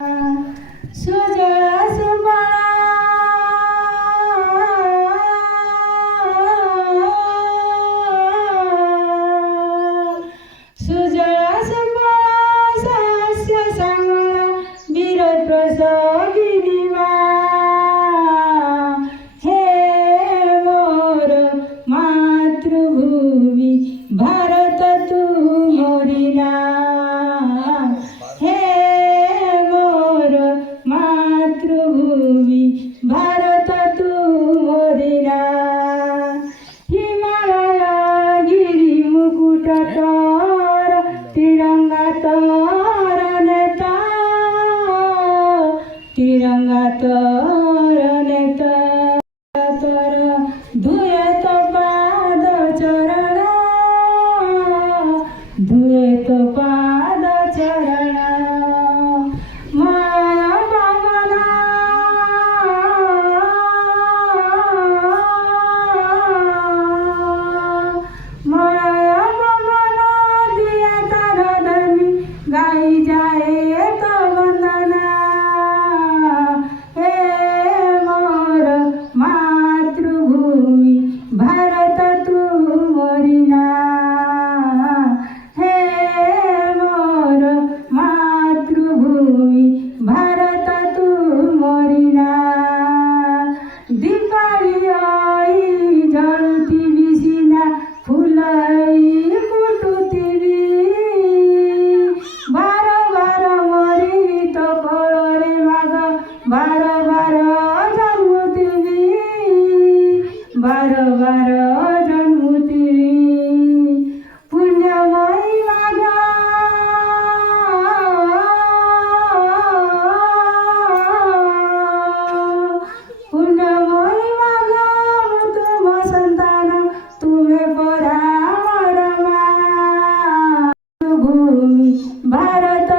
सुजळा सुफळा सुजळा सुफळा सस्य चांगला वीरप्रसोगी दिवा हे मोर मातृभूमी भारत तू मोरिना हे मोर मातृभूमी भारत तू मोरिना हिमालय गिरी मुकुट तोर तिरंगा तोर नेता तिरंगा तोर नेता तर धुयत पाद चरण धुयत पाद चरण माया बामना माया बामना दिया तारा धर्मी गाई जाए तो वंदना हे मोर मातृभूमी भारत तू मोरिना हे मोर मातृभूमी भारत तू मोरिना दीपाळी आई जळुथिवी सिना फुलाई फुटुथिवी बार बार मोरी तो कळरे माग बार बार जन्मुथिवी बार बार जन्मुथिवी पुण्यमयी मागा पुण्यमयी मागा तुम संतान तुम्हे परामरमा भूमी भारत